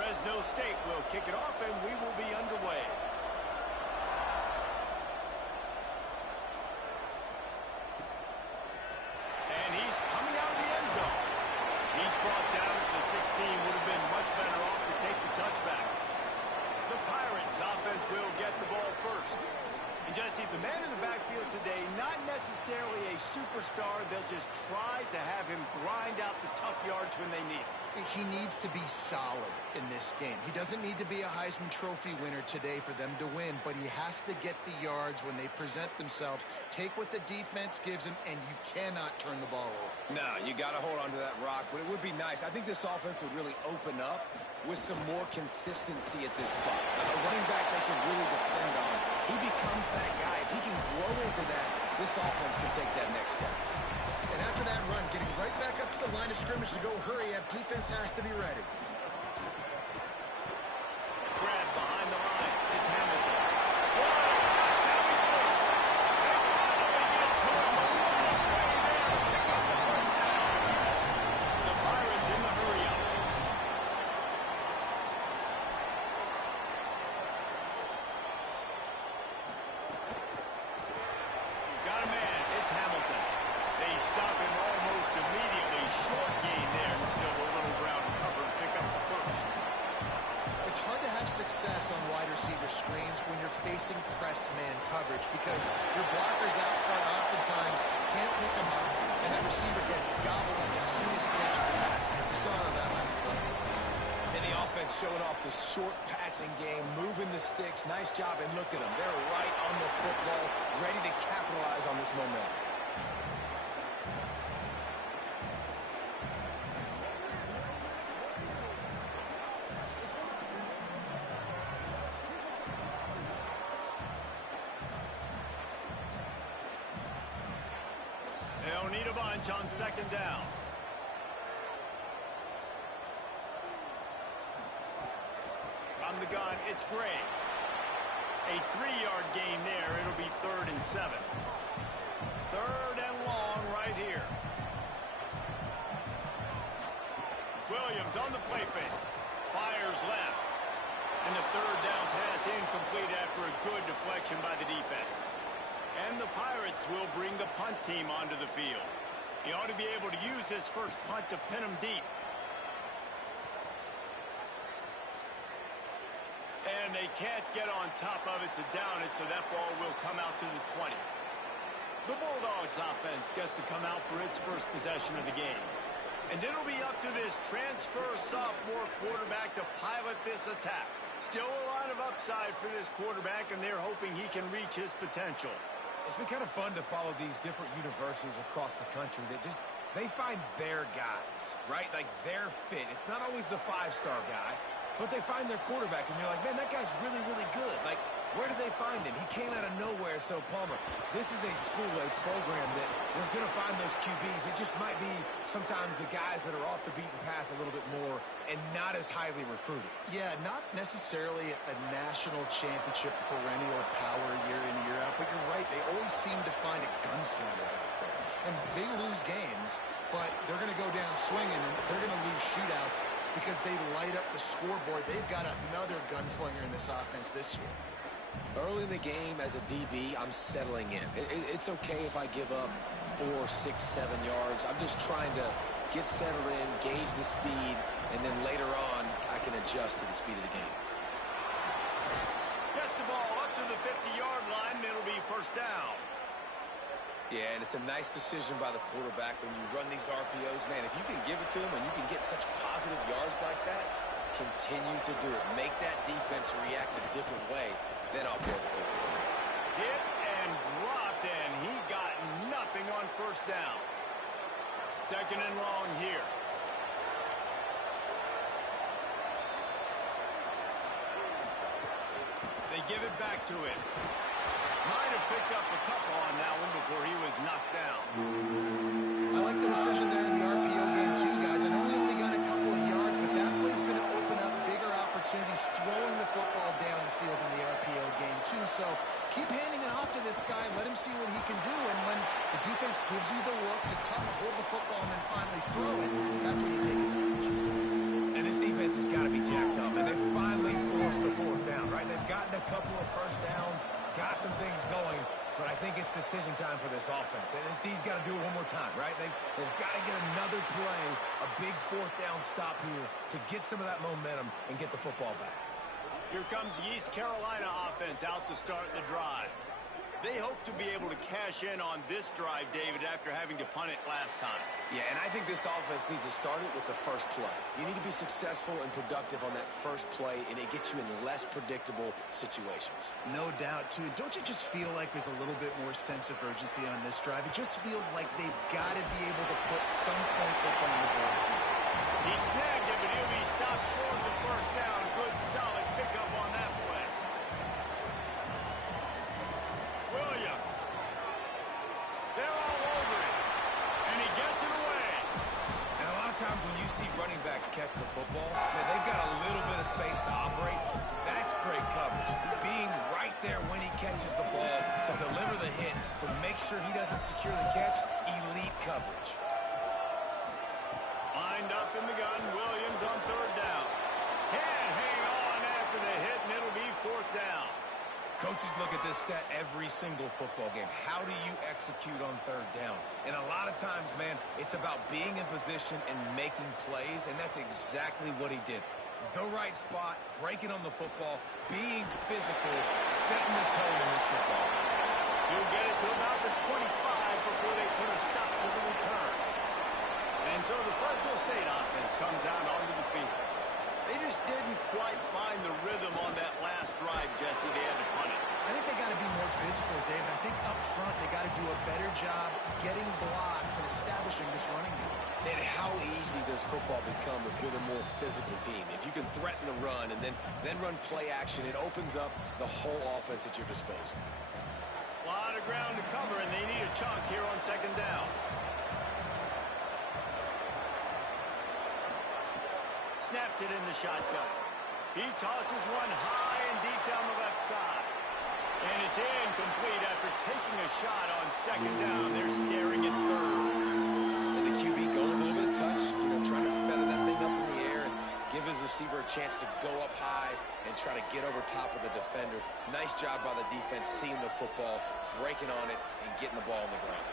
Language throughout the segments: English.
Fresno State will kick it off, and we will be underway. And he's coming out of the end zone. He's brought down at the 16. Would have been much better off to take the touchback. The Pirates offense will get the ball first. And Jesse, the man in the backfield today, not necessarily a superstar. They'll just try to have him grind out the tough yards when they need it. He needs to be solid in this game. He doesn't need to be a Heisman Trophy winner today for them to win, but he has to get the yards when they present themselves. Take what the defense gives him, and you cannot turn the ball over. No, you got to hold on to that rock, but it would be nice. I think this offense would really open up with some more consistency at this spot. A running back they can really depend on. He becomes that guy. If he can grow into that, this offense can take that next step. And after that run, getting right back up to the line of scrimmage to go hurry up, defense has to be ready. Grab behind the line. It's Hamilton. The Pirates in the hurry up. Got a man. It's Hamilton. They stop him almost immediately. Short gain there, and still a little ground cover and pick up the first. It's hard to have success on wide receiver screens when you're facing press man coverage because your blockers out front oftentimes can't pick them up, and that receiver gets gobbled up as soon as he catches the pass. We saw it on that last play. And the offense showing off the short passing game, moving the sticks. Nice job, and look at them. They're right on the football, ready to capitalize on this momentum. They'll need a bunch on second down. From the gun, it's Gray. A 3-yard gain there. It'll be 3rd and 7. 3rd and long right here. Williams on the play fake. Fires left. And the 3rd down pass incomplete after a good deflection by the defense. And the Pirates will bring the punt team onto the field. He ought to be able to use this first punt to pin them deep. And they can't get on top of it to down it, so that ball will come out to the 20. The Bulldogs offense gets to come out for its first possession of the game. And it'll be up to this transfer sophomore quarterback to pilot this attack. Still a lot of upside for this quarterback, and they're hoping he can reach his potential. It's been kind of fun to follow these different universities across the country that just, they find their guys, right? Like their fit. It's not always the 5-star guy, but they find their quarterback, and you're like, man, that guy's really, really good. Like, where did they find him? He came out of nowhere, so Palmer, this is a school, a program that is going to find those QBs. It just might be sometimes the guys that are off the beaten path a little bit more and not as highly recruited. Yeah, not necessarily a national championship perennial power year in, year out, but you're right. They always seem to find a gunslinger back there. And they lose games, but they're going to go down swinging, and they're going to lose shootouts because they light up the scoreboard. They've got another gunslinger in this offense this year. Early in the game as a DB, I'm settling in. It's okay if I give up 4, 6, 7 yards. I'm just trying to get settled in, gauge the speed, and then later on, I can adjust to the speed of the game. Gets the ball up to the 50-yard line, and it'll be first down. Yeah, and it's a nice decision by the quarterback when you run these RPOs. Man, if you can give it to him and you can get such positive yards like that, continue to do it. Make that defense react a different way. Then I'll throw the football. Hit and dropped, and he got nothing on first down. 2nd and long here. They give it back to him. Might have picked up a couple on that one before he was knocked down. I like the decision there in the RPO game too, guys. I know he only got a couple of yards, but that play's going to open up bigger opportunities throwing the football down the field in the RPO game too. So keep handing it off to this guy. Let him see what he can do. And when the defense gives you the look to hold the football and then finally throw it, that's when you take advantage. And this defense has got to be jacked up this offense. And this D's got to do it one more time, right? They've got to get another play, a big fourth down stop here to get some of that momentum and get the football back. Here comes the East Carolina offense out to start the drive. They hope to be able to cash in on this drive, David, after having to punt it last time. Yeah, and I think this offense needs to start it with the first play. You need to be successful and productive on that first play, and it gets you in less predictable situations. No doubt, too. Don't you just feel like there's a little bit more sense of urgency on this drive? It just feels like they've got to be able to put some points up on the board. He snagged it, but he'll be stopped short of the first down. Good, solid pickup on that play. Williams. They're all over it. And he gets it away. And a lot of times when you see running backs catch the football, man, they've got a little bit of space to operate. That's great coverage. Being right there when he catches the ball to deliver the hit, to make sure he doesn't secure the catch, elite coverage. Lined up in the gun, Williams on third down. Can't hang on after the hit, and it'll be fourth down. Coaches look at this stat every single football game. How do you execute on third down? And a lot of times, man, it's about being in position and making plays, and that's exactly what he did. The right spot, breaking on the football, being physical, setting the tone in this football. He'll get it to about the 25 before they put a stop to the return. And so the Fresno State offense comes out onto the field. They just didn't quite find the rhythm on that last drive, Jesse. They had to punt it. I think they got to be more physical, David. I think up front they got to do a better job getting blocks and establishing this running game. And how easy does football become if you're the more physical team? If you can threaten the run and then run play action, it opens up the whole offense at your disposal. A lot of ground to cover, and they need a chunk here on second down. Snaps it in the shotgun. He tosses one high and deep down the left side. And it's incomplete after taking a shot on second down. They're staring at third. And the QB going a little bit of touch, trying to feather that thing up in the air and give his receiver a chance to go up high and try to get over top of the defender. Nice job by the defense, seeing the football, breaking on it, and getting the ball on the ground.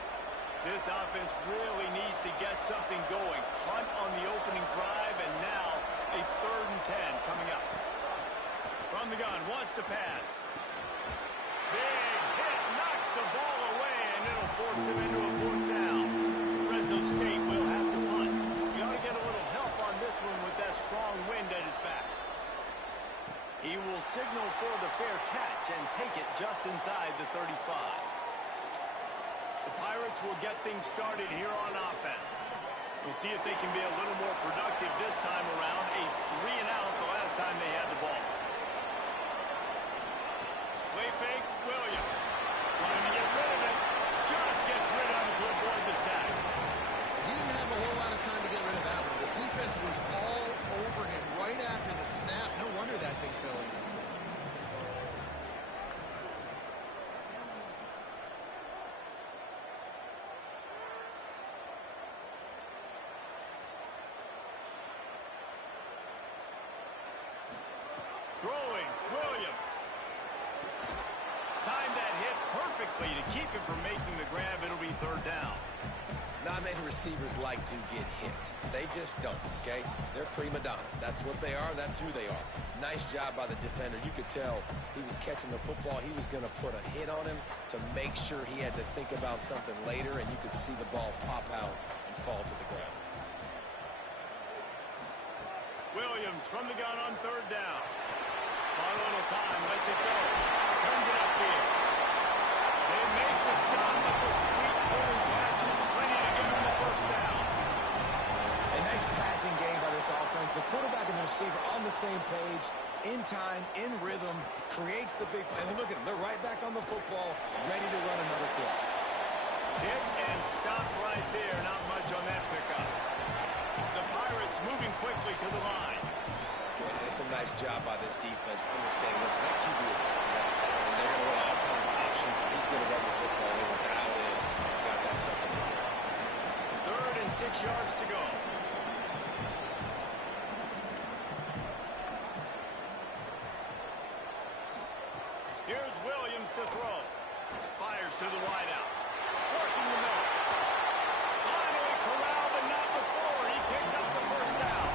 This offense really needs to get something going. Punt on the opening drive, and now a 3rd and 10 coming up. From the gun, wants to pass. Big hit, knocks the ball away, and it'll force him into a 4th down. Fresno State will have to punt. You ought to get a little help on this one with that strong wind at his back. He will signal for the fair catch and take it just inside the 35. The Pirates will get things started here on offense. We'll see if they can be a little more productive this time around. A 3-and-out the last time they had the ball. Play fake, Williams. Trying to get rid of it. Just gets rid of it to avoid the sack. He didn't have a whole lot of time to get rid of that one. The defense was all over him right after the snap. No wonder that thing fell in. Throwing, Williams. Timed that hit perfectly to keep him from making the grab. It'll be 3rd down. Not many receivers like to get hit. They just don't, okay? They're prima donnas. That's what they are. That's who they are. Nice job by the defender. You could tell he was catching the football. He was going to put a hit on him to make sure he had to think about something later, and you could see the ball pop out and fall to the ground. Williams from the gun on 3rd down. On a little time, lets it go. Turns it upfield. They make the stop, but the sweet little catch is plenty to give them the 1st down. A nice passing game by this offense. The quarterback and the receiver on the same page, in time, in rhythm, creates the big play. And look at them. They're right back on the football, ready to run another play. Hit and stop right there. Not much on that pickup. The Pirates moving quickly to the line. Yeah, it's a nice job by this defense. Understanding, listen, that QB is athletic, and they're going to run all kinds of options. He's going to run the football. They went out in, got that second down. 3rd and 6 yards to go. Here's Williams to throw. Fires to the wideout. working the middle. Finally corralled, but not before. He picks up the first down.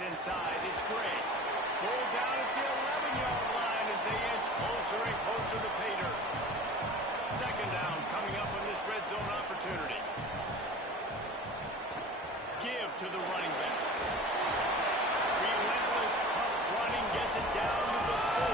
gets inside. It's great. Goal down at the 11-yard line as they inch closer and closer to pay dirt. Second down coming up on this red zone opportunity. Give to the running back. Relentless, tough running gets it down to the 4.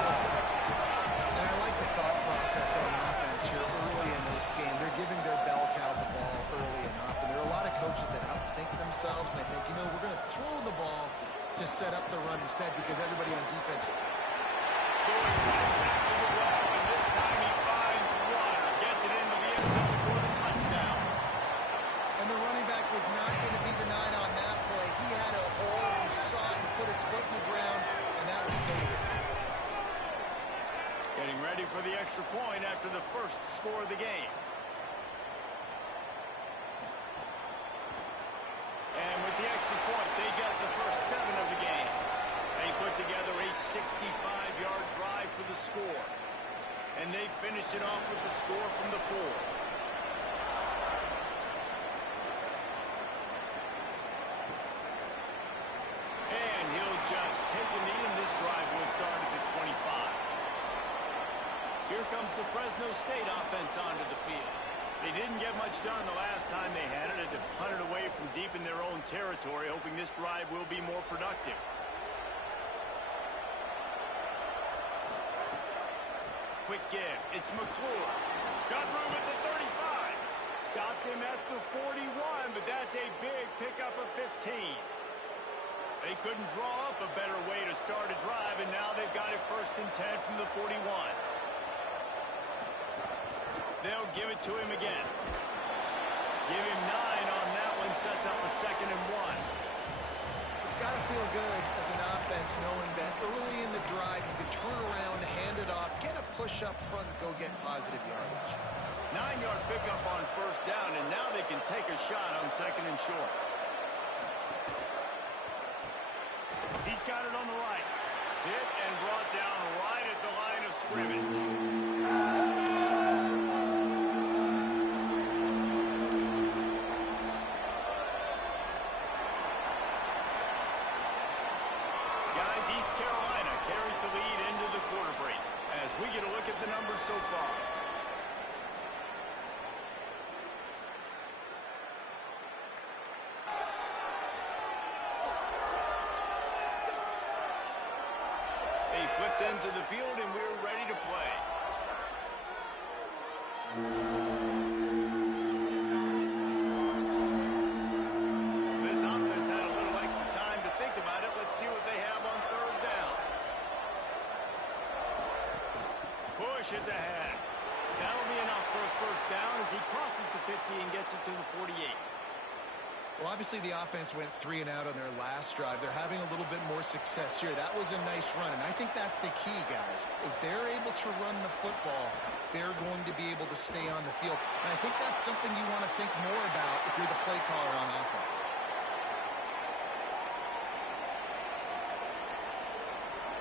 And I like the thought process on offense here early in this game. They're giving their bell cow the ball early enough. And there are a lot of coaches that outthink themselves. And I think, we're going to throw the ball to set up the run instead because everybody on defense. Going right back to the well, and this time he finds one. Gets it into the end zone for the touchdown. And the running back was not going to be denied on that play. He had a hole, he saw it, and put his foot in the ground, and that was big. Getting ready for the extra point after the first score of the game. And with the extra point, they get the first 7 of the game. They put together a 65-yard drive for the score. And they finish it off with the score from the 4. And he'll just take a knee, and this drive will start at the 25. Here comes the Fresno State offense onto the field. They didn't get much done the last time they had it. Had to punt it away from deep in their own territory, hoping this drive will be more productive. Quick give. It's McClure. Got room at the 35. Stopped him at the 41, but that's a big pickup of 15. They couldn't draw up a better way to start a drive, and now they've got it 1st and 10 from the 41. They'll give it to him again. Give him 9 on that one, sets up a 2nd and 1. It's got to feel good as an offense knowing that early in the drive you can turn around, hand it off, get a push up front, and go get positive yardage. 9-yard pickup on 1st down, and now they can take a shot on 2nd and short. He's got it on the right. Hit and brought down right at the line of scrimmage. East Carolina carries the lead into the quarter break as we get a look at the numbers so far. They flipped into the field and we're ready to play. This offense had a little extra time to think about it. Let's see what they have on 3rd down. Pushes ahead. That'll be enough for a 1st down as he crosses the 50 and gets it to the 48. Well, obviously the offense went 3 and out on their last drive. They're having a little bit more success here. That was a nice run, and I think that's the key, guys. If they're able to run the football, they're going to be able to stay on the field. And I think that's something you want to think more about if you're the play caller on offense.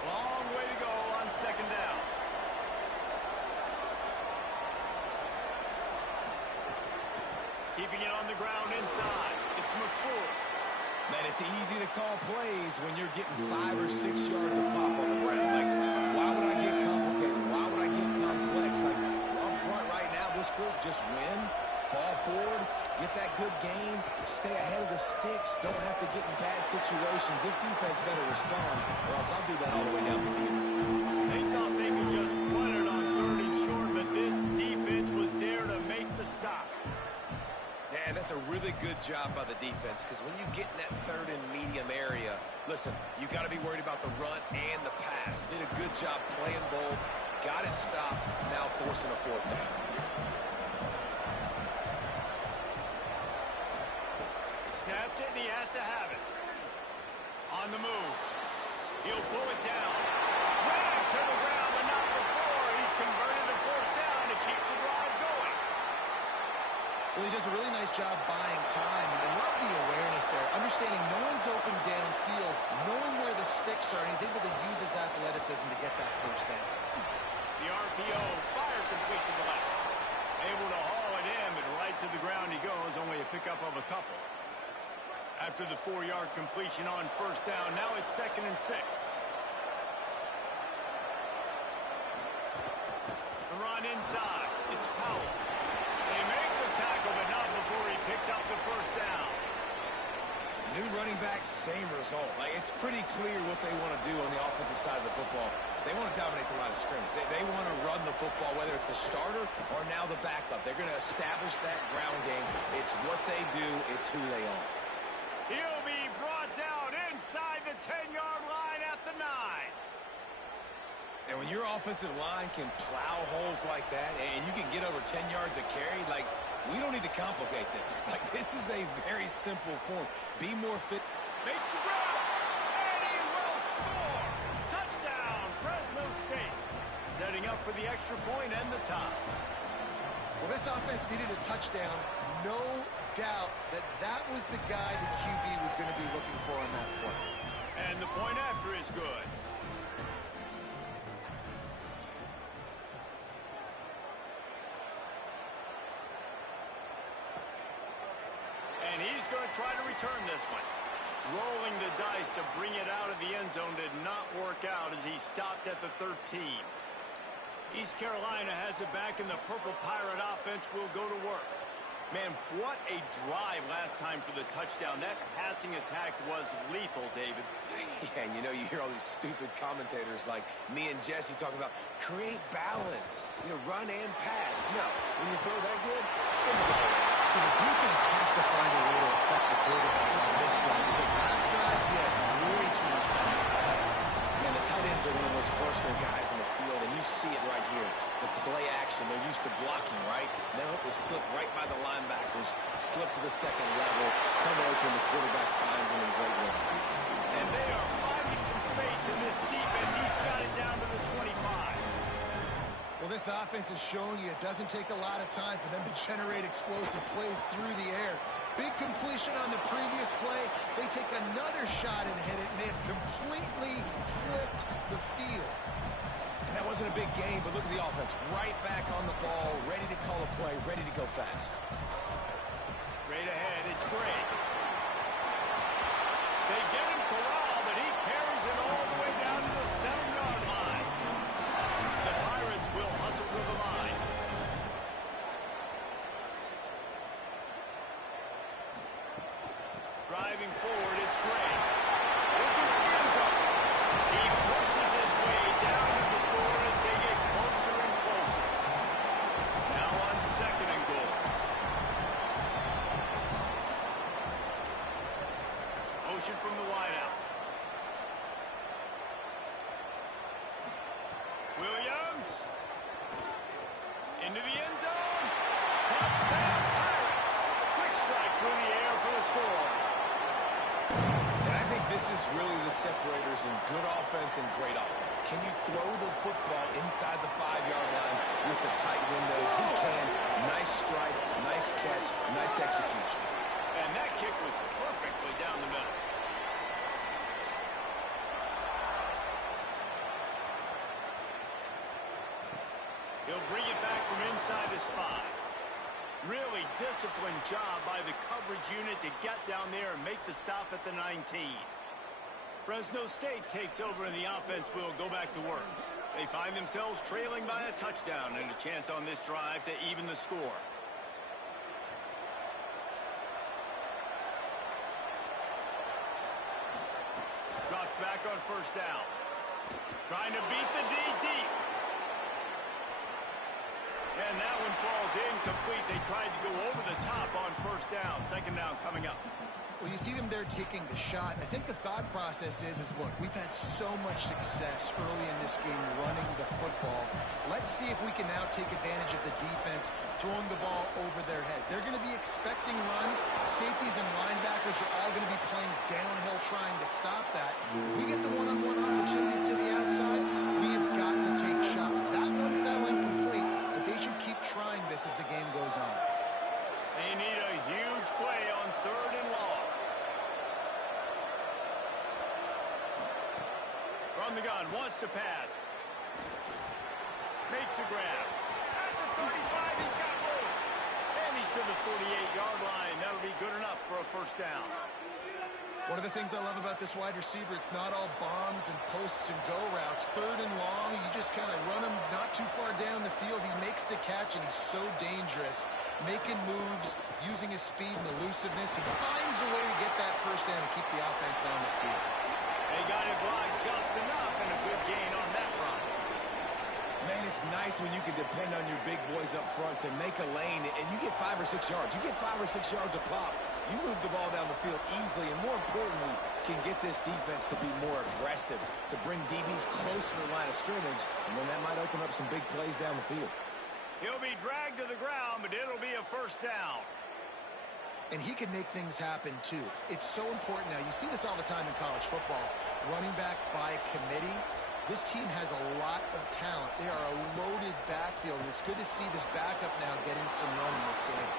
Long way to go on 2nd down. Keeping it on the ground inside. It's McClure. Man, it's easy to call plays when you're getting 5 or 6 yards of pop on the ground. Like, why would I get complicated? Why would I get complex? Like, up front right now, this group just win, fall forward, get that good game, stay ahead of the sticks, don't have to get in bad situations. This defense better respond, or else I'll do that all the way down the field. They thought they could just run it on 3rd and short, but this defense was there to make the stop. And that's a really good job by the defense, because when you get in that 3rd and medium area, listen, you got to be worried about the run and the pass. Did a good job playing both, got it stopped, now forcing a 4th down. Snapped it, and he has to have it. On the move. He'll pull it down. Drag to the ground, but not before. He's converted the 4th down to keep the drive going. Well, he does a really nice job buying time. I love the awareness there, understanding no one's open downfield, knowing where the sticks are, and he's able to use his athleticism to get that 1st down. The RPO fire complete to the left. Able to haul it in, but right to the ground he goes, only a pickup of a couple. After after the 4-yard completion on first down. Now it's 2nd and 6. The run inside. It's Powell. They make the tackle, but not before he picks up the first down. New running back, same result. Like, it's pretty clear what they want to do on the offensive side of the football. They want to dominate the line of scrimmage. They want to run the football, whether it's the starter or now the backup. They're going to establish that ground game. It's what they do. It's who they are. He'll be brought down inside the 10-yard line at the 9. And when your offensive line can plow holes like that and you can get over 10 yards a carry, like, we don't need to complicate this. Like, this is a very simple form. Be more fit. Makes the grab, and he will score. Touchdown, Fresno State. Setting up for the extra point and the tie. Well, this offense needed a touchdown. No doubt that that was the guy the QB was going to be looking for on that play. And the point after is good. And he's going to try to return this one. Rolling the dice to bring it out of the end zone did not work out as he stopped at the 13. East Carolina has it back, and the Purple Pirate offense will go to work. Man, what a drive last time for the touchdown. That passing attack was lethal, David. Yeah, and you know, you hear all these stupid commentators like me and Jesse talking about create balance, run and pass. No, when you throw that good, spin the ball. So the defense has to find a way to affect the quarterback on this one because last drive he had way too much time. And the tight ends are one of the most versatile guys in the field, and you see it right here. The play action, they're used to blocking, right? Now they slip right by the linebackers, slip to the second level, come open, the quarterback finds them in great way. And they are finding some space in this defense. He's got it down to the 25. Well, this offense has shown you it doesn't take a lot of time for them to generate explosive plays through the air. Big completion on the previous play. They take another shot and hit it, and they have completely flipped the field. And that wasn't a big game, but look at the offense. Right back on the ball, ready to call a play, ready to go fast. Straight ahead, it's Gray. They get him corralled, but he carries it all the way down to the 7-yard line. The Pirates will hustle to the line. Driving forward, it's Gray. Looking for the end zone. He pushes his way down to the floor as they get closer and closer. Now on 2nd and goal. Motion from the wideout. Williams. Into the end zone. Touchdown Pirates. Quick strike through the air for the score. And I think this is really the separators in good offense and great offense. Can you throw the football inside the 5-yard line with the tight windows? He can. Nice strike, nice catch, nice execution. And that kick was perfectly down the middle. He'll bring it back from inside his 5. Really disciplined job by the coverage unit to get down there and make the stop at the 19. Fresno State takes over and the offense will go back to work. They find themselves trailing by a touchdown and a chance on this drive to even the score. Drops back on first down. Trying to beat the D deep. And that one falls incomplete. They tried to go over the top on first down. 2nd down coming up. Well, you see them there taking the shot. I think the thought process is look, we've had so much success early in this game running the football. Let's see if we can now take advantage of the defense throwing the ball over their heads. They're going to be expecting run. Safeties and linebackers are all going to be playing downhill trying to stop that. If we get the one-on-one opportunities to the outside, we have got to take shots. That one fell incomplete, but they should keep trying this as the game goes on. They need a huge play on 3rd and long. From the gun, wants to pass. Makes the grab. At the 35, he's got room. And he's to the 48-yard line. That'll be good enough for a first down. One of the things I love about this wide receiver, it's not all bombs and posts and go routes. Third and long, you just kind of run him not too far down the field. He makes the catch, and he's so dangerous, making moves, using his speed and elusiveness. He finds a way to get that first down and keep the offense on the field. They got it blocked just enough, and a good gain on that run. Man, it's nice when you can depend on your big boys up front to make a lane, and you get 5 or 6 yards. You get 5 or 6 yards a pop. You move the ball down the field easily, and more importantly, can get this defense to be more aggressive, to bring DBs close to the line of scrimmage, and then that might open up some big plays down the field. He'll be dragged to the ground, but it'll be a first down. And he can make things happen, too. It's so important now. You see this all the time in college football. Running back by committee. This team has a lot of talent. They are a loaded backfield, and it's good to see this backup now getting some run in this game.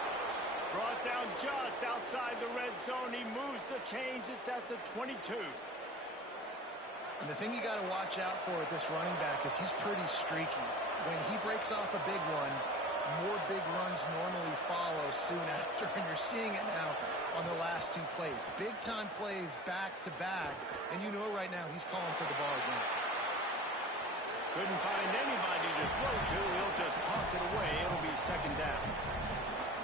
Brought down just outside the red zone. He moves the chains. It's at the 22. And the thing you got to watch out for with this running back is he's pretty streaky. When he breaks off a big one, more big runs normally follow soon after, and you're seeing it now on the last 2 plays. Big-time plays back-to-back, and you know right now he's calling for the ball again. Couldn't find anybody to throw to. He'll just toss it away. It'll be second down.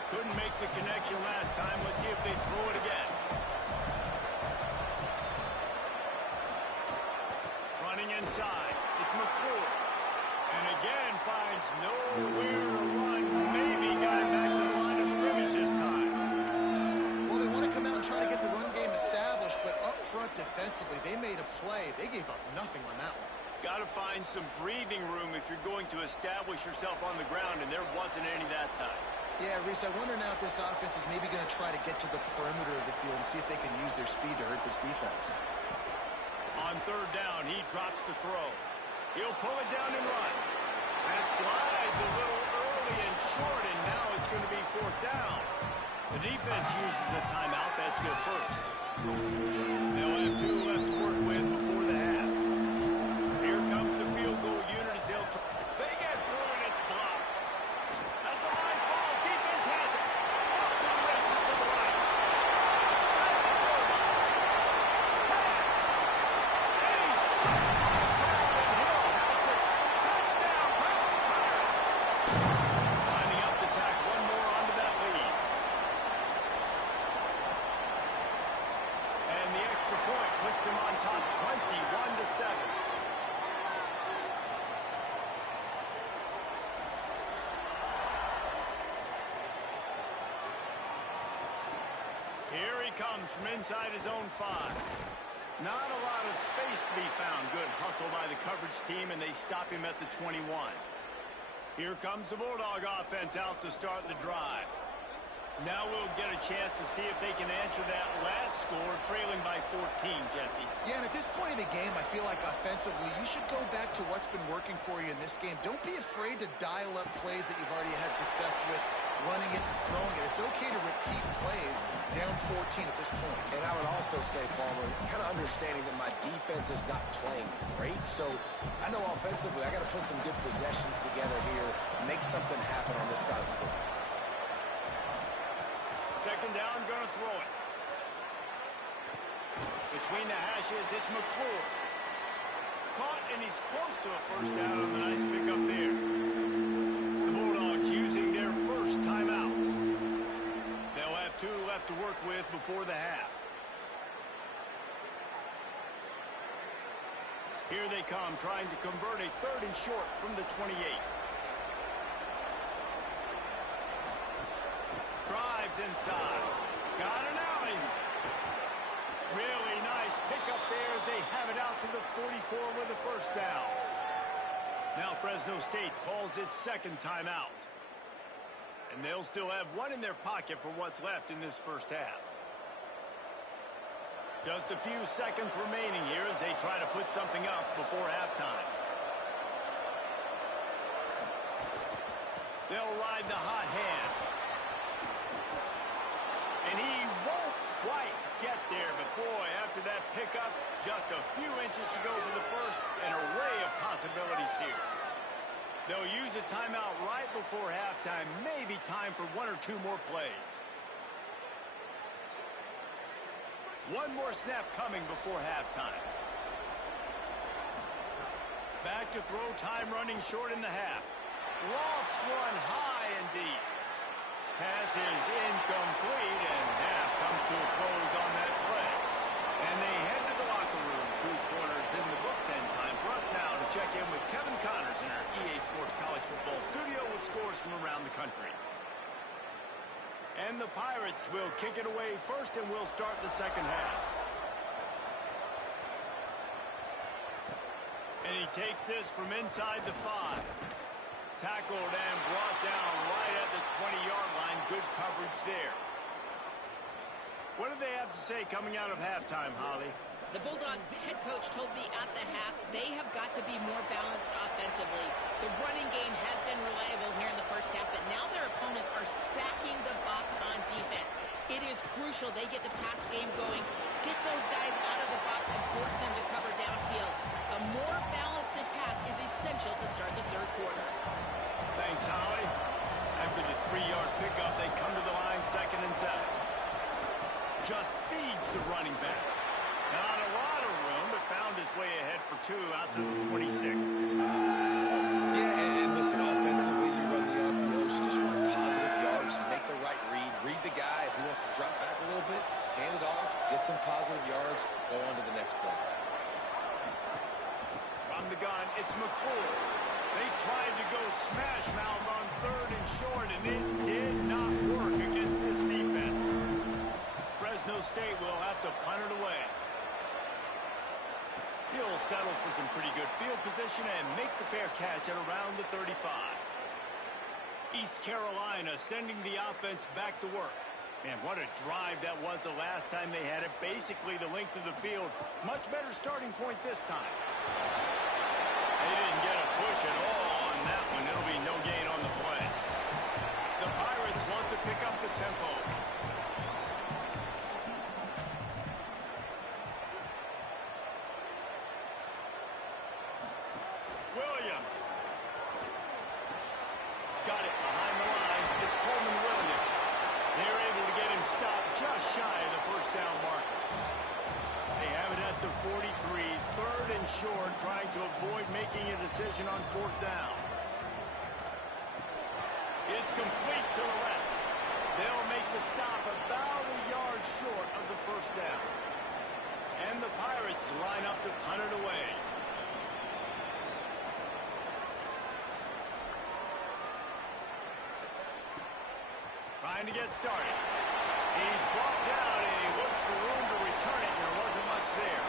Couldn't make the connection last time. Let's see if they throw it again. Running inside. It's McClure. And again finds nowhere to run. Maybe got him back to the line of scrimmage this time. Well, they want to come out and try to get the run game established, but up front defensively, they made a play. They gave up nothing on that one. Got to find some breathing room if you're going to establish yourself on the ground, and there wasn't any that time. Yeah, Reese, I wonder now if this offense is maybe going to try to get to the perimeter of the field and see if they can use their speed to hurt this defense. On third down, he drops the throw. He'll pull it down and run. That slides a little early and short, and now it's going to be fourth down. The defense uses a timeout. That's their first. They'll have 2 left to work with before the half. Here comes the field goal unit as they'll try. They get through, and it's blocked. That's a live ball. Defense has it. Off to the races to the right. And he's shot on the ground, and Hill has it. Touchdown, Pirates. Lining up to tack one more onto that lead. And the extra point puts them on top 21-7. Here he comes from inside his own 5. Not a lot of space to be found. Good hustle by the coverage team, and they stop him at the 21. Here comes the Bulldog offense out to start the drive. Now we'll get a chance to see if they can answer that last score, trailing by 14, Jesse. Yeah, and at this point in the game, I feel like offensively, you should go back to what's been working for you in this game. Don't be afraid to dial up plays that you've already had success with, running it and throwing it. It's okay to repeat plays down 14 at this point. And I would also say, Palmer, kind of understanding that my defense is not playing great, so I know offensively I got to put some good possessions together here, make something happen on this side of the football. Second down, gonna throw it. Between the hashes, it's McClure. Caught, and he's close to a first down on the nice pickup there. The Bulldogs using their first timeout. They'll have 2 left to work with before the half. Here they come, trying to convert a 3rd and short from the 28. Drives inside. Got an alley. Really nice pickup there as they have it out to the 44 with a first down. Now Fresno State calls its second timeout. And they'll still have 1 in their pocket for what's left in this first half. Just a few seconds remaining here as they try to put something up before halftime. They'll ride the hot hand. And he won't quite get there, but boy, after that pickup, just a few inches to go for the first, an array of possibilities here. They'll use a timeout right before halftime, maybe time for 1 or 2 more plays. One more snap coming before halftime. Back to throw, time running short in the half. Lofts one high and deep. Pass is incomplete, and half comes to a close on that play. And they head to the locker room. 2 quarters in the books, and time for us now to check in with Kevin Connors in our EA Sports College Football studio with scores from around the country. And the Pirates will kick it away first, and we'll start the second half. And he takes this from inside the 5. Tackled and brought down right at the 20-yard line. Good coverage there. What do they have to say coming out of halftime, Holly? The Bulldogs head coach told me at the half they have got to be more balanced offensively. The running game has been reliable here in the first half, but now their opponents are stacking the box on defense. It is crucial they get the pass game going, get those guys out of the box, and force them to cover downfield. A more balanced attack is essential to start the third quarter. Thanks, Holly. After the 3-yard pickup, they come to the line 2nd and 7. Just feeds the running back. Not a lot of room, but found his way ahead for 2 out to the 26. Yeah, and listen, offensively, you run the RPOs, just run positive yards, make the right read, read the guy. If he wants to drop back a little bit, hand it off, get some positive yards, go on to the next play. From the gun, it's McClure. They tried to go smash mouth on 3rd and short, and it did not work against this defense. Fresno State will have to punt it away. He'll settle for some pretty good field position and make the fair catch at around the 35. East Carolina sending the offense back to work. Man, what a drive that was the last time they had it. Basically the length of the field. Much better starting point this time. They didn't get a push at all on that one. It'll be no gain on the play. The Pirates want to pick up the tempo. Williams. Got it behind the line. It's Coleman Williams. They're able to get him stopped just shy of the first down marker. They have it at the 43, 3rd and short, trying to avoid making a decision on 4th down. It's complete to the left. They'll make the stop about a yard short of the first down. And the Pirates line up to punt it away. Trying to get started. He's brought down and he looks for room to return it, and there wasn't much there.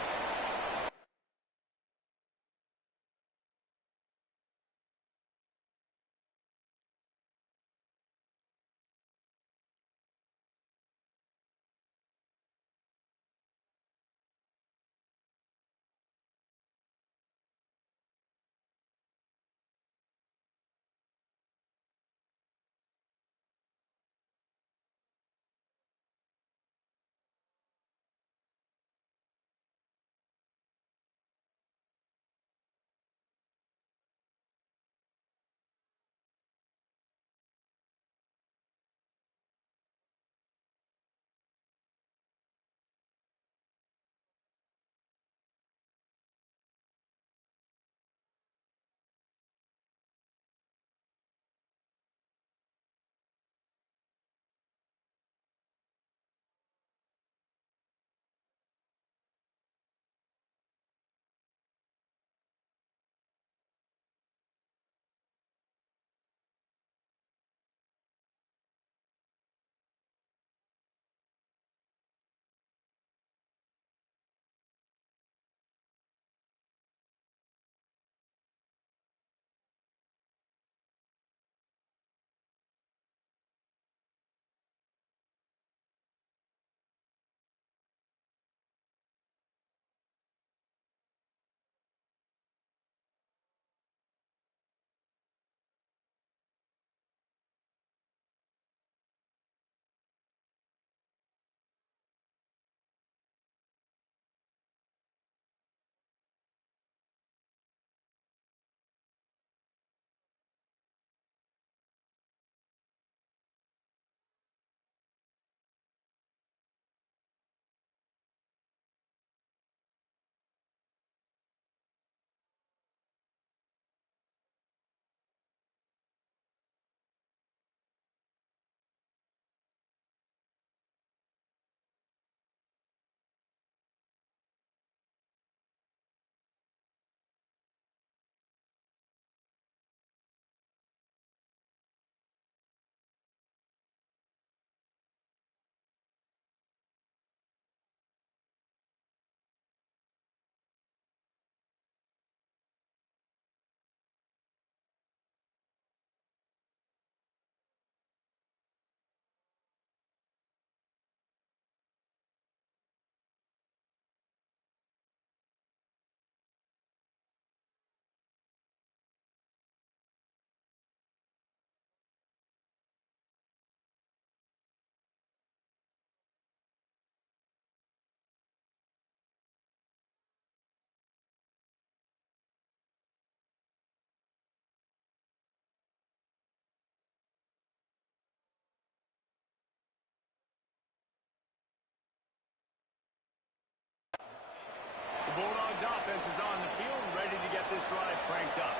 cranked up.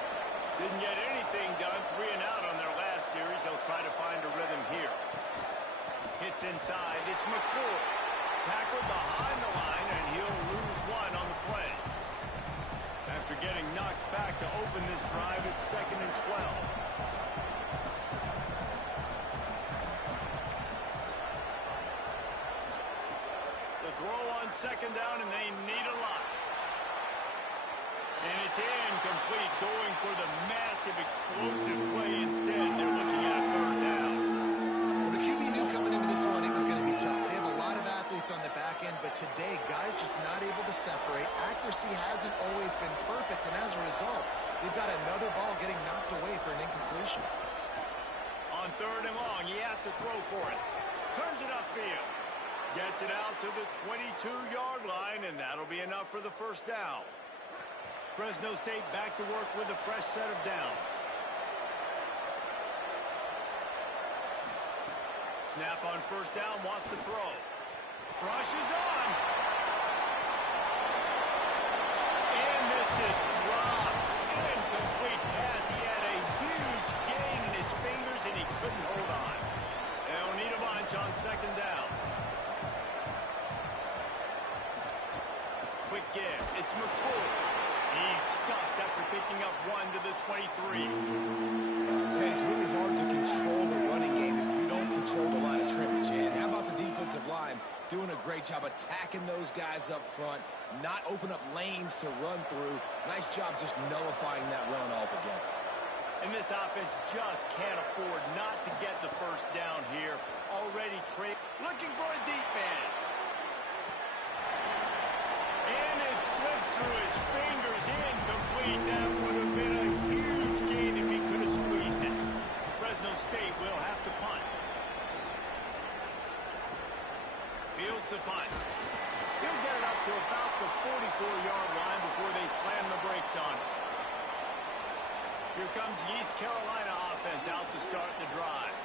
Didn't get anything done, 3 and out on their last series. They'll try to find a rhythm here. Hits inside. It's McCoy. Tackled behind the line, and he'll lose 1 on the play. After getting knocked back to open this drive, it's 2nd and 12. The throw on 2nd down, and they need a lot. And it's incomplete, going for the massive explosive play instead. They're looking at a 3rd down. Well, the QB knew coming into this one it was going to be tough. They have a lot of athletes on the back end, but today, guys just not able to separate. Accuracy hasn't always been perfect, and as a result, they've got another ball getting knocked away for an incompletion. On 3rd and long, he has to throw for it. Turns it upfield. Gets it out to the 22-yard line, and that'll be enough for the 1st down. Fresno State back to work with a fresh set of downs. Snap on 1st down, wants to throw. Rushes on. And this is dropped. Incomplete pass. He had a huge gain in his fingers, and he couldn't hold on. They'll need a bunch on 2nd down. Quick give. It's McCoy. He's stuffed after picking up 1 to the 23. Hey, it's really hard to control the running game if you don't control the line of scrimmage. And how about the defensive line doing a great job attacking those guys up front, not open up lanes to run through. Nice job just nullifying that run altogether. And this offense just can't afford not to get the 1st down here. Already looking for a deep man. And it slips through his fingers, incomplete. That would have been a huge gain if he could have squeezed it. Fresno State will have to punt. Fields the punt. He'll get it up to about the 44-yard line before they slam the brakes on it. Here comes the East Carolina offense out to start the drive.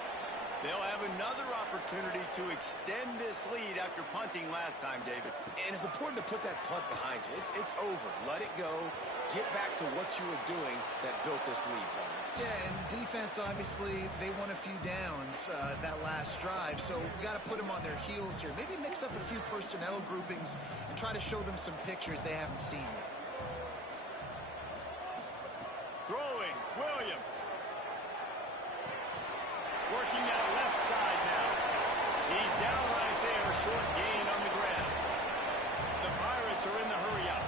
They'll have another opportunity to extend this lead after punting last time, David. And it's important to put that punt behind you. It's over. Let it go. Get back to what you were doing that built this lead, Tony. Yeah, and defense, obviously, they won a few downs that last drive, so we got to put them on their heels here. Maybe mix up a few personnel groupings and try to show them some pictures they haven't seen yet. Throwing, Williams. Working that left side now. He's down right there, short gain on the ground. The Pirates are in the hurry-up.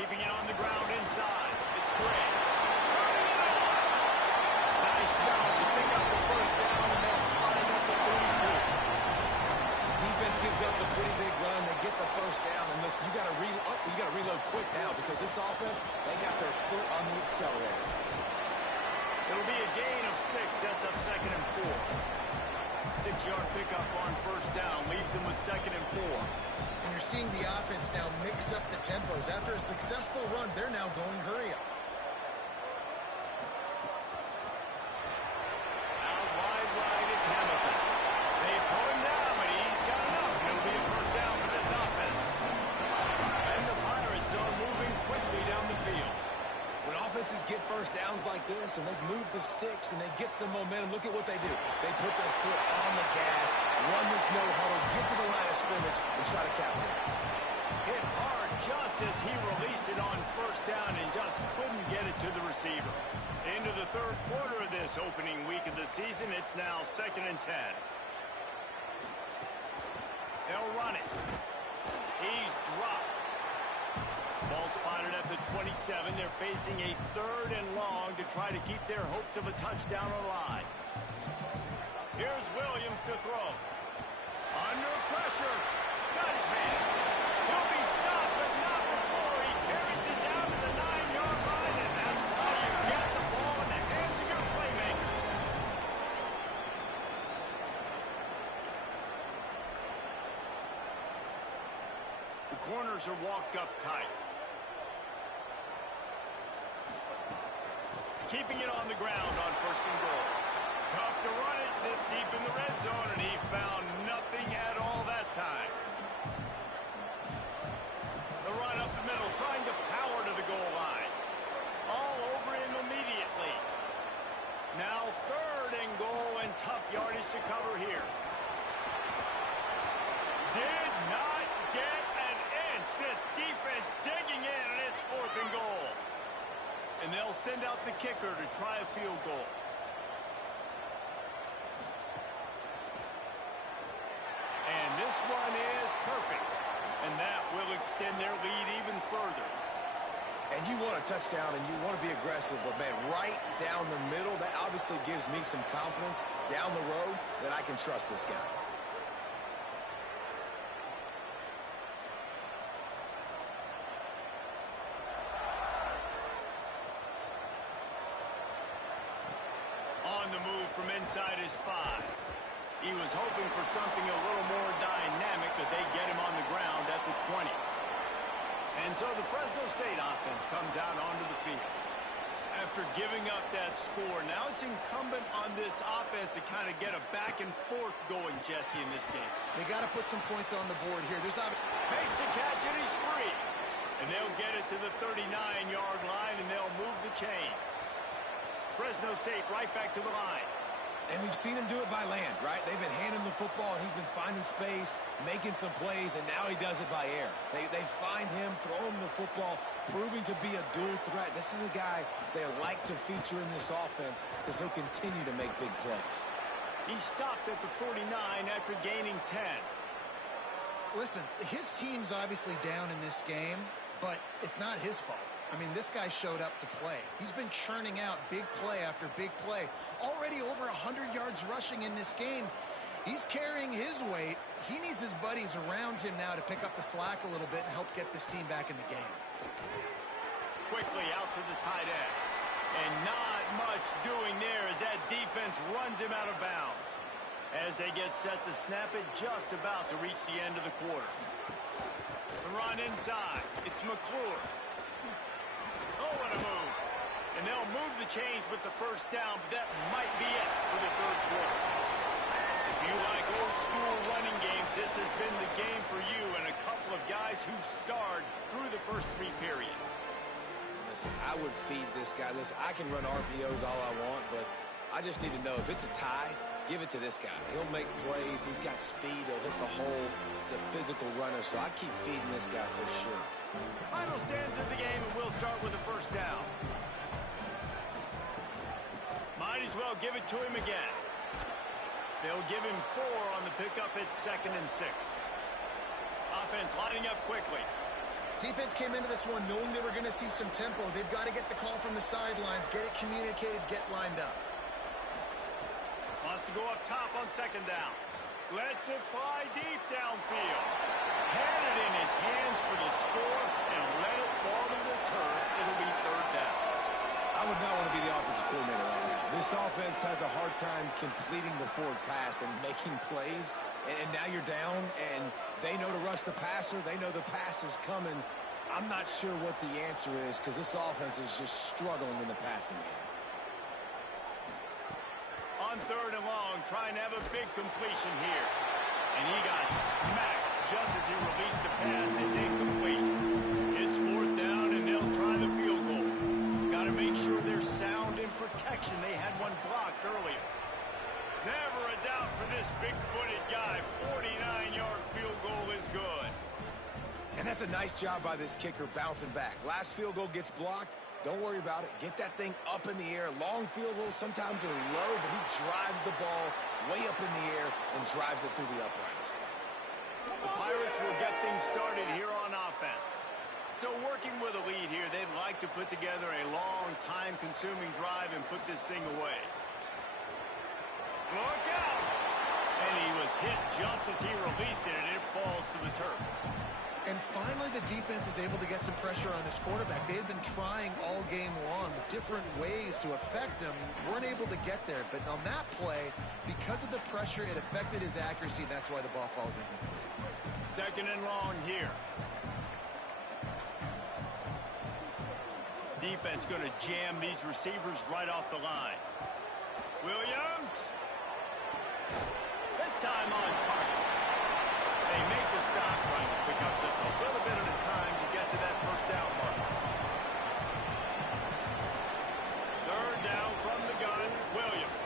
Keeping it on the ground inside. It's Gray. Turning it on. Nice job to pick up the 1st down and then spotting up the 42. Defense gives up the pretty big run. They get the 1st down, and listen, you got to reload quick now because this offense, they got their foot on the accelerator. It'll be a gain of 6, sets up 2nd and 4. 6-yard pickup on 1st down, leaves them with 2nd and 4. And you're seeing the offense now mix up the tempos. After a successful run, they're now going hurry up. Out wide right, it's Hamilton. They pull him down, but he's got enough. It'll be a 1st down for this offense. And the Pirates are moving quickly down the field. When offenses get 1st downs like this and they move the sticks and they get some momentum, look at what they do. They put their foot on the gas, run this no-huddle, get to the line of scrimmage, and try to capitalize. Hit hard just as he released it on 1st down and just couldn't get it to the receiver. Into the 3rd quarter of this opening week of the season, it's now 2nd and 10. They'll run it. He's dropped. Ball spotted at the 27. They're facing a 3rd and long to try to keep their hopes of a touchdown alive. Here's Williams to throw. Under pressure. Got his man. He'll be stopped, but not before he carries it down to the 9-yard line, and that's why you get the ball in the hands of your playmakers. The corners are walked up tight. Keeping it on the ground on 1st and goal. Tough to run it this deep in the red zone, and he found nothing at all that time. The run up the middle, trying to power to the tough yardage to cover here. Did not get an inch. This defense digging in, and it's 4th and goal. And they'll send out the kicker to try a field goal. And this one is perfect. And that will extend their lead even further. And you want a touchdown and you want to be aggressive, but man, right down the middle, that obviously gives me some confidence down the road that I can trust this guy. On the move from inside his 5. He was hoping for something a little more dynamic, but they get him on the ground at the 20. And so the Fresno State offense comes out onto the field. After giving up that score, now it's incumbent on this offense to kind of get a back and forth going, Jesse, in this game. They got to put some points on the board here. Makes the catch, and he's free. And they'll get it to the 39-yard line, and they'll move the chains. Fresno State right back to the line. And we've seen him do it by land, right? They've been handing him the football, and he's been finding space, making some plays, and now he does it by air. They find him, throw him the football, proving to be a dual threat. This is a guy they like to feature in this offense because he'll continue to make big plays. He stopped at the 49 after gaining 10. Listen, his team's obviously down in this game, but it's not his fault. I mean, this guy showed up to play. He's been churning out big play after big play. Already over 100 yards rushing in this game. He's carrying his weight. He needs his buddies around him now to pick up the slack a little bit and help get this team back in the game. Quickly out to the tight end. And not much doing there as that defense runs him out of bounds. As they get set to snap it, just about to reach the end of the quarter. The run inside. It's McClure. Oh, what a move. And they'll move the chains with the first down, but that might be it for the 3rd quarter. If you like old school running games, this has been the game for you and a couple of guys who starred through the first 3 periods. Listen, I would feed this guy. Listen, I can run RPOs all I want, but I just need to know if it's a tie, give it to this guy. He'll make plays. He's got speed. He'll hit the hole. He's a physical runner, so I keep feeding this guy for sure. Final stands of the game, and we'll start with the first down. Might as well give it to him again. They'll give him 4 on the pickup at 2nd and 6. Offense lining up quickly. Defense came into this one knowing they were going to see some tempo. They've got to get the call from the sidelines, get it communicated, get lined up. Wants to go up top on 2nd down. Lets it fly deep downfield. Had it in his hands for the score and let it fall to the turf. It'll be 3rd down. I would not want to be the offensive coordinator right now. This offense has a hard time completing the forward pass and making plays. And now you're down, and they know to rush the passer. They know the pass is coming. I'm not sure what the answer is because this offense is just struggling in the passing game. On 3rd and long, trying to have a big completion here. And he got smacked just as he released the pass. It's incomplete. It's 4th down, and they'll try the field goal. Got to make sure they're sound in protection. They had one blocked earlier. Never a doubt for this big-footed guy. 49-yard field goal is good. And that's a nice job by this kicker bouncing back. Last field goal gets blocked. Don't worry about it. Get that thing up in the air. Long field goals sometimes are low, but he drives the ball way up in the air and drives it through the uprights. The Pirates will get things started here on offense. So working with a lead here, they'd like to put together a long, time-consuming drive and put this thing away. Look out! And he was hit just as he released it, and it falls to the turf. And finally, the defense is able to get some pressure on this quarterback. They had been trying all game long different ways to affect him. Weren't able to get there. But on that play, because of the pressure, it affected his accuracy. And that's why the ball falls incomplete. 2nd and long here. Defense going to jam these receivers right off the line. Williams. This time on target. They make the stop, trying to pick up just a little bit at a time to get to that 1st down mark. 3rd down from the gun, Williams.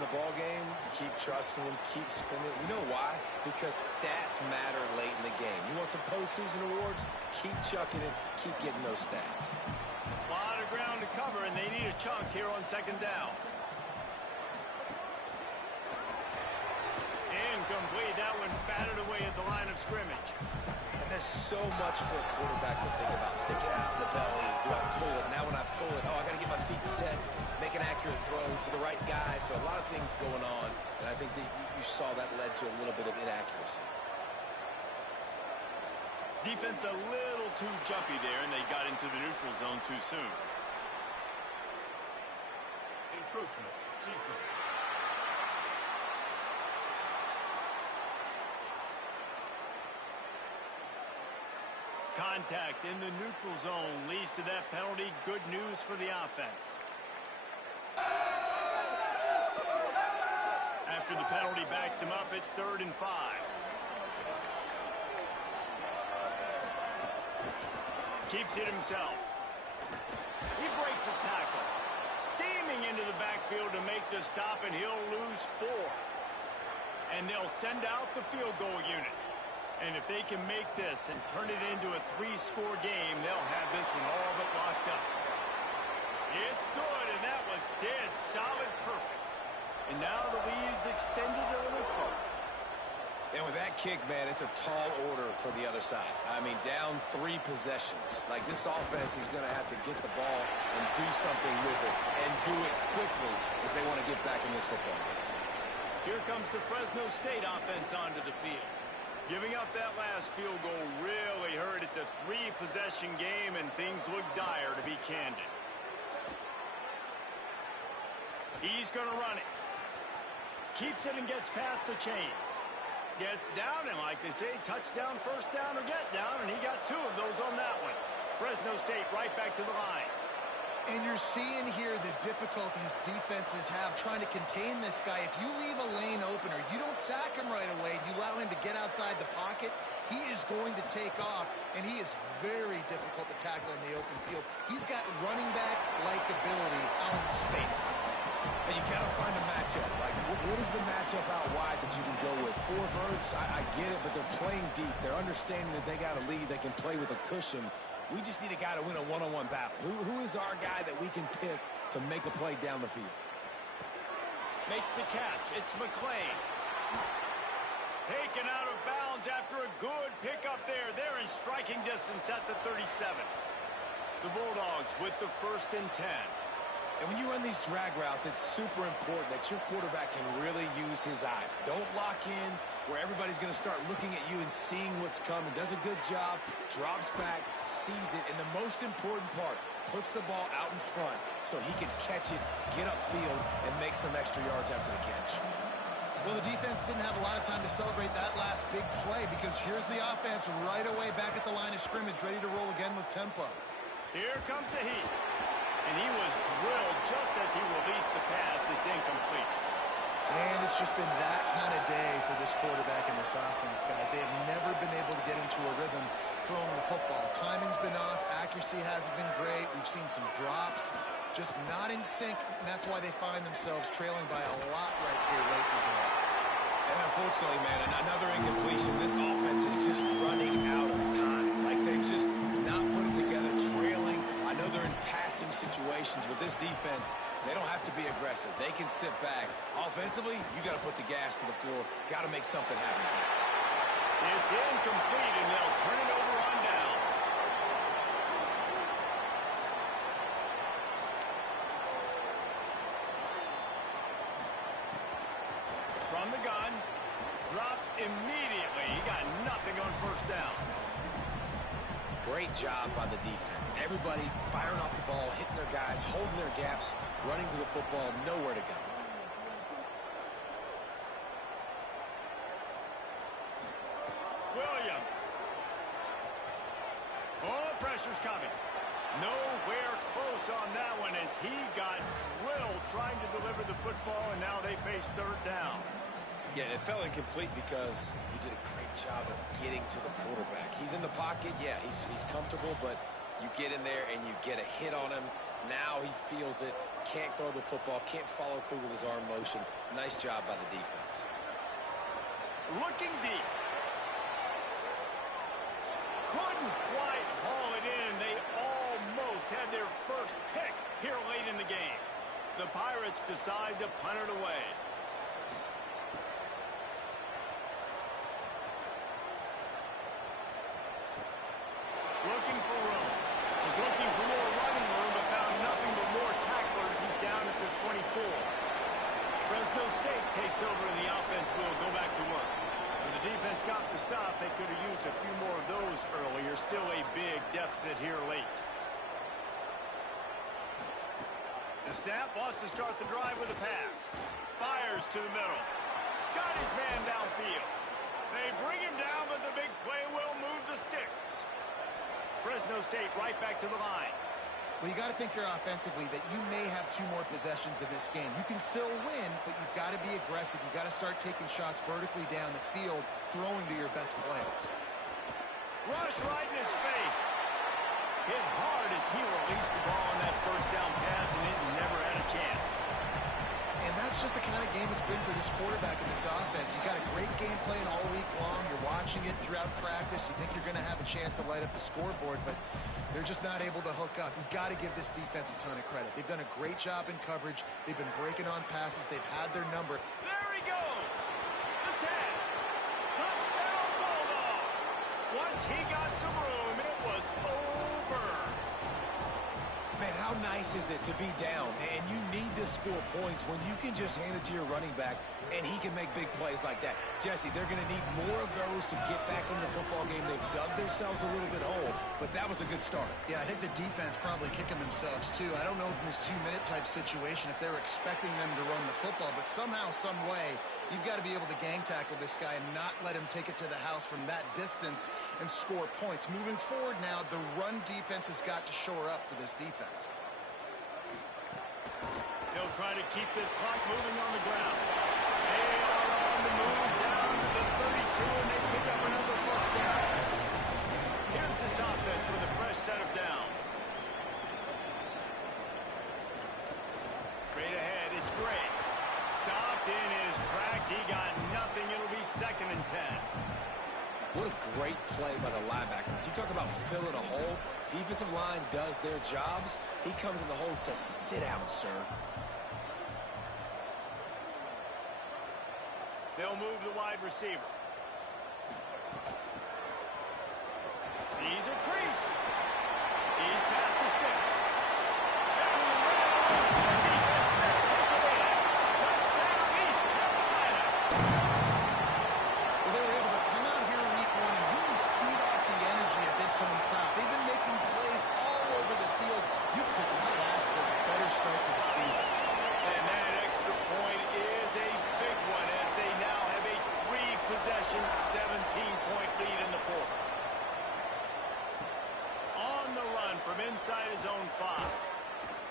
in the ball game, keep trusting him, keep spinning. You know why? Because stats matter late in the game. You want some postseason awards? Keep chucking it, keep getting those stats. A lot of ground to cover, and they need a chunk here on second down. Incomplete. That one batted away at the line of scrimmage. And there's so much for a quarterback to think about. Stick it out in the belly. Do I pull it? Now when I pull it, I got to get my feet set, make an accurate throw to the right guy. So a lot of things going on, and I think that you saw that led to a little bit of inaccuracy. Defense a little too jumpy there, and they got into the neutral zone too soon. Encroachment. Defense. Contact in the neutral zone leads to that penalty. Good news for the offense. After the penalty backs him up, it's 3rd and 5. Keeps it himself. He breaks a tackle. Steaming into the backfield to make the stop, and he'll lose 4. And they'll send out the field goal unit. And if they can make this and turn it into a 3-score game, they'll have this one all but locked up. It's good, and that was dead solid perfect. And now the lead is extended a little further. And with that kick, man, it's a tall order for the other side. I mean, down 3 possessions. Like, this offense is going to have to get the ball and do something with it, and do it quickly if they want to get back in this football game. Here comes the Fresno State offense onto the field. Giving up that last field goal really hurt. It's a 3-possession game, and things look dire, to be candid. He's going to run it. Keeps it and gets past the chains. Gets down, and like they say, touchdown, first down, or get down, and he got 2 of those on that one. Fresno State right back to the line. And you're seeing here the difficulties defenses have trying to contain this guy. If you leave a lane open or you don't sack him right away, you allow him to get outside the pocket, he is going to take off, and he is very difficult to tackle in the open field. He's got running back-like ability out in space. And you got to find a matchup. Like, what is the matchup out wide that you can go with? 4 verts, I get it, but they're playing deep. They're understanding that they got a lead. They can play with a cushion. We just need a guy to win a one-on-one battle. Who is our guy that we can pick to make a play down the field? Makes the catch. It's McClain. Taken out of bounds after a good pickup there. They're in striking distance at the 37. The Bulldogs with the 1st and 10. And when you run these drag routes, it's super important that your quarterback can really use his eyes. Don't lock in where everybody's going to start looking at you and seeing what's coming. Does a good job, drops back, sees it, and the most important part, puts the ball out in front so he can catch it, get upfield, and make some extra yards after the catch. Well, the defense didn't have a lot of time to celebrate that last big play because here's the offense right away back at the line of scrimmage, ready to roll again with tempo. Here comes the heat. And he was drilled just as he released the pass. It's incomplete. And it's just been that kind of day for this quarterback and this offense, guys. They have never been able to get into a rhythm throwing the football. Timing's been off. Accuracy hasn't been great. We've seen some drops. Just not in sync, and that's why they find themselves trailing by a lot right here late in the game. And unfortunately, man, another incompletion. This offense is just running out of time. Like, they've just not put it together, trailing. I know they're in passing situations, but this defense, they don't have to be aggressive. They can sit back. Offensively, you got to put the gas to the floor. Got to make something happen fast. It's incomplete, and they'll turn it over on downs. From the gun, dropped immediately. He got nothing on first down. Great job by the defense. Everybody firing off the ball, hitting their guys, holding their gaps, running to the football, nowhere to go. Williams. Oh, pressure's coming. Nowhere close on that one as he got drilled trying to deliver the football, and now they face 3rd down. Yeah, it fell incomplete because he did a great job of getting to the quarterback. He's in the pocket. Yeah, he's comfortable, but you get in there and you get a hit on him. Now he feels it. Can't throw the football, can't follow through with his arm motion. Nice job by the defense. Looking deep. Couldn't quite haul it in. They almost had their first pick here late in the game. The Pirates decide to punt it away. Looking for room. Was looking for more running room, but found nothing but more tacklers. He's down at the 24. Fresno State takes over and the offense will go back to work. When the defense got the stop, they could have used a few more of those earlier. Still a big deficit here late. The snap wants to start the drive with a pass. Fires to the middle. Got his man downfield. They bring him down, but the big play will move the sticks. Fresno State right back to the line. Well, you got to think here offensively that you may have 2 more possessions in this game. You can still win, but you've got to be aggressive. You've got to start taking shots vertically down the field, throwing to your best players. Rush right in his face. Hit hard as he released the ball on that first down pass, and it never had a chance. And that's just the kind of game it's been for this quarterback in this offense. You got a great game plan all week long. You're watching it throughout practice. You think you're going to have a chance to light up the scoreboard, but they're just not able to hook up. You've got to give this defense a ton of credit. They've done a great job in coverage. They've been breaking on passes. They've had their number. There he goes. The 10. Touchdown Bulldog. Once he got some room, it was over. Man, how nice is it to be down, and you need to score points when you can just hand it to your running back, and he can make big plays like that. Jesse, they're going to need more of those to get back in the football game. They've dug themselves a little bit hole, but that was a good start. Yeah, I think the defense probably kicking themselves, too. I don't know if in this 2-minute type situation, if they're expecting them to run the football, but somehow, some way, you've got to be able to gang tackle this guy and not let him take it to the house from that distance and score points. Moving forward now, the run defense has got to shore up for this defense. They'll try to keep this clock moving on the ground. They are on the move down to the 32, and they pick up another first down. Here's this offense with a fresh set of downs. Straight ahead, it's Gray. Stopped in his tracks. He got nothing. It'll be 2nd and 10. What a great play by the linebacker. You talk about filling a hole. Defensive line does their jobs. He comes in the hole and says, sit down, sir. They'll move the wide receiver. Sees a crease. He's past the sticks. And he ran away from the defense that took it in. Touchdown, East Carolina. Well, they were able to come out here in week 1 and really feed off the energy of this home crowd. They've been making plays all over the field. You could not ask for a better start to the season. And that extra point is a big one as they now have a 3-possession, 17-point lead in the 4th. On the run from inside his own 5.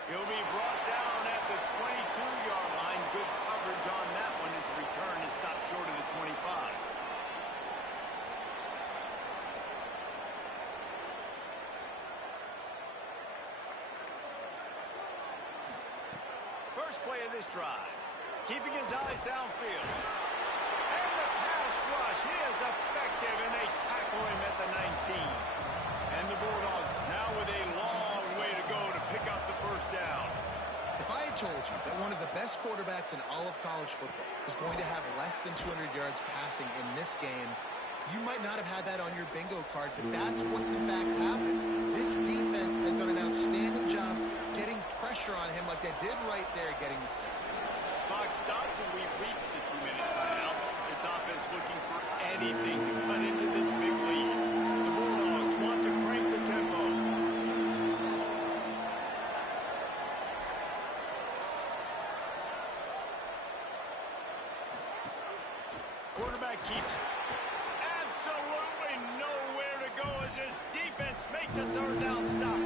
He'll be brought down at the 22-yard line. Good coverage on that one. His return is stopped short of the 25. First play of this drive. Keeping his eyes downfield. And the pass rush. He is effective, and they tackle him at the 19. And the Bulldogs now with a long way to go to pick up the first down. If I had told you that one of the best quarterbacks in all of college football was going to have less than 200 yards passing in this game, you might not have had that on your bingo card, but that's what's in fact happened. This defense has done an outstanding job getting pressure on him like they did right there, getting the sack. Clock stops, and we've reached the 2-minute timeout. This offense looking for anything to cut into this big lead. The Bulldogs want to crank the tempo. Quarterback keeps it. Absolutely nowhere to go as this defense makes a 3rd down stop.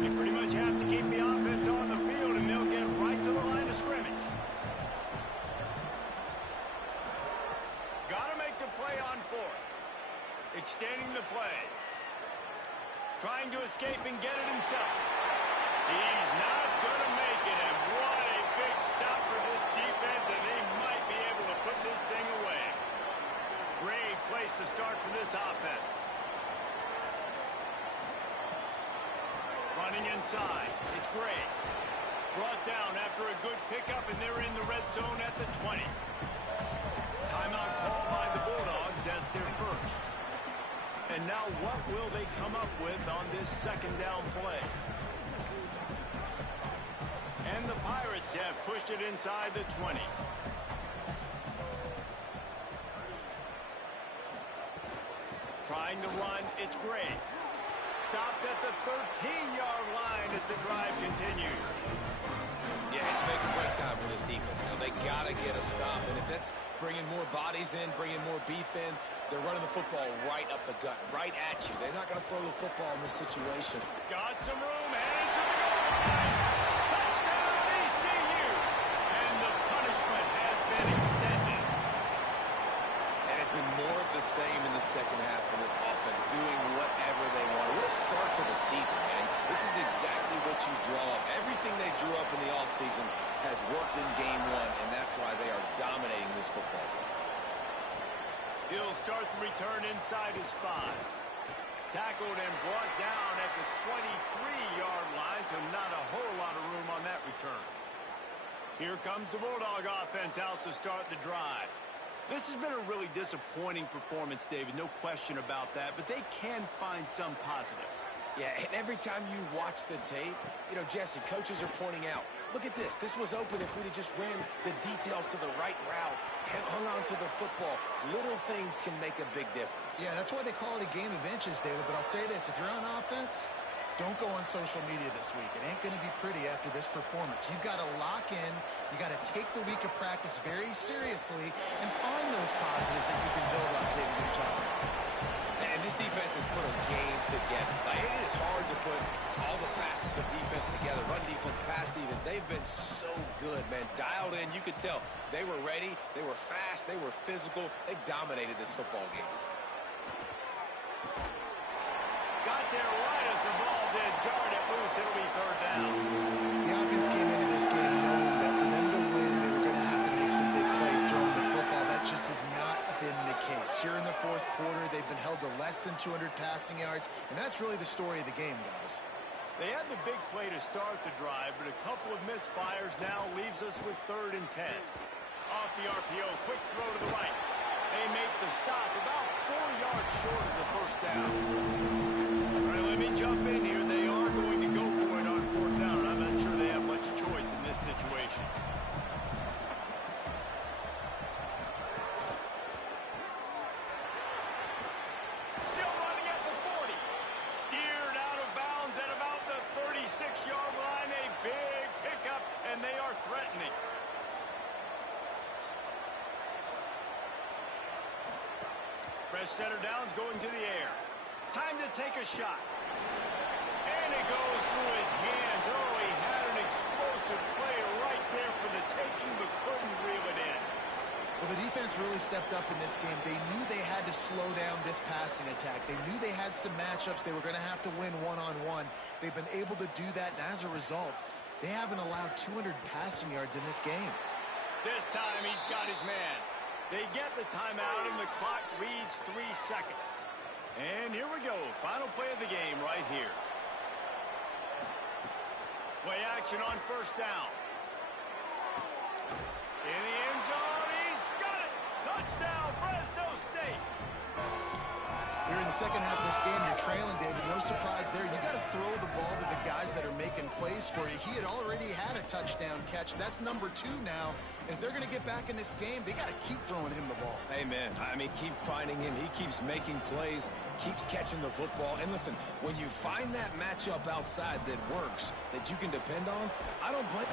They pretty much have to keep the offense on the field, and they'll get right to the line of scrimmage. Got to make the play on 4th. Extending the play. Trying to escape and get it himself. He's not going to make it, and what a big stop for this defense, and they might be able to put this thing away. Great place to start for this offense. Running inside. It's great. Brought down after a good pickup, and they're in the red zone at the 20. Timeout call by the Bulldogs. That's their first. And now what will they come up with on this second down play? And the Pirates have pushed it inside the 20. Trying to run. It's great. Stopped at the 13-yard line as the drive continues. Yeah, it's making break time for this defense. Now, they got to get a stop. And if that's bringing more bodies in, bringing more beef in, they're running the football right up the gut, right at you. They're not going to throw the football in this situation. Got some room, headed to the goal line. Touchdown, ECU. And the punishment has been extended. And it's been more of the same in the second half for this offense, doing whatever they want. What a start to the season, man. This is exactly what you draw up. Everything they drew up in the offseason has worked in game one, and that's why they are dominating this football game. He'll start the return inside his 5. Tackled and brought down at the 23-yard line, so not a whole lot of room on that return. Here comes the Bulldog offense out to start the drive. This has been a really disappointing performance, David, no question about that, but they can find some positives. Yeah, and every time you watch the tape, you know, Jesse, coaches are pointing out, look at this. This was open if we'd have just ran the details to the right route, hung on to the football. Little things can make a big difference. Yeah, that's why they call it a game of inches, David. But I'll say this, if you're on offense, don't go on social media this week. It ain't going to be pretty after this performance. You've got to lock in. You got to take the week of practice very seriously and find those positives that you can build up, David, you're talking about. And this defense has put a game together. Like, it is hard to put all the facets of defense together. Run defense, pass defense. They've been so good, man. Dialed in. You could tell they were ready. They were fast. They were physical. They dominated this football game today. Got there right as the ball did. Jarred it loose. It'll be third down. The offense came into this game knowing that for them to win, they were going to have to make some big plays throwing the football. That just has not been the case. Here in the fourth quarter, they've been held to less than 200 passing yards, and that's really the story of the game, guys. They had the big play to start the drive, but a couple of misfires now leaves us with 3rd and 10. Off the RPO, quick throw to the right. They make the stop about 4 yards short of the first down. All right, let me jump in here. They are going to go for it on 4th down. I'm not sure they have much choice in this situation. Still running at the 40. Steered out of bounds at about the 36-yard line. A big pickup, and they are threatening. Fresh center downs going to the air. Time to take a shot. And it goes through his hands. Oh, he had an explosive play right there for the taking, but couldn't reel it in. Well, the defense really stepped up in this game. They knew they had to slow down this passing attack. They knew they had some matchups they were going to have to win one-on-one. They've been able to do that, and as a result, they haven't allowed 200 passing yards in this game. This time he's got his man. They get the timeout, and the clock reads 3 seconds. And here we go. Final play of the game right here. Play action on 1st down. In the end zone, he's got it. Touchdown, Fresno State. Here in the second half of this game, you're trailing, David. No surprise there. You got to throw the ball to the guys that are making plays for you. He had already had a touchdown catch. That's number 2 now. And if they're going to get back in this game, they got to keep throwing him the ball. Amen. I mean, keep finding him. He keeps making plays, keeps catching the football. And listen, when you find that matchup outside that works, that you can depend on, I don't blame